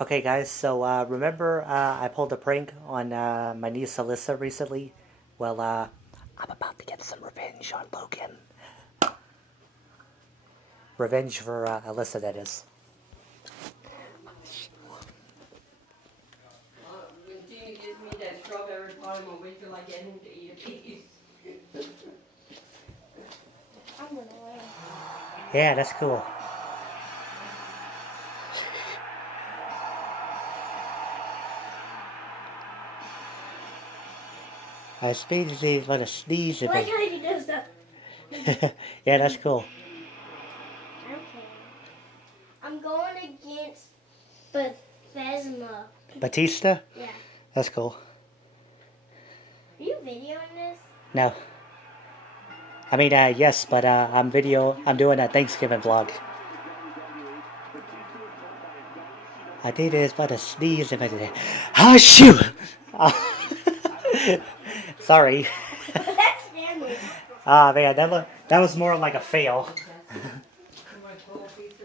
Okay, guys, so remember I pulled a prank on my niece Alyssa recently? Well, I'm about to get some revenge on Logan. Revenge for Alyssa, that is. When Gina gives me that strawberry pie, I'm gonna wait till I get home to eat a piece. I'm gonna win. Yeah, that's cool. I suppose he's gonna sneeze a Like bit. how you do stuff. Yeah, that's cool. Okay. I'm going against Bethesda. Batista? Yeah. That's cool. Are you videoing this? No. I mean, yes, but I'm doing a Thanksgiving vlog. I think it's about to sneeze if I did it. Ah, shoot! Sorry. That's family. Ah, man, that was more like a fail.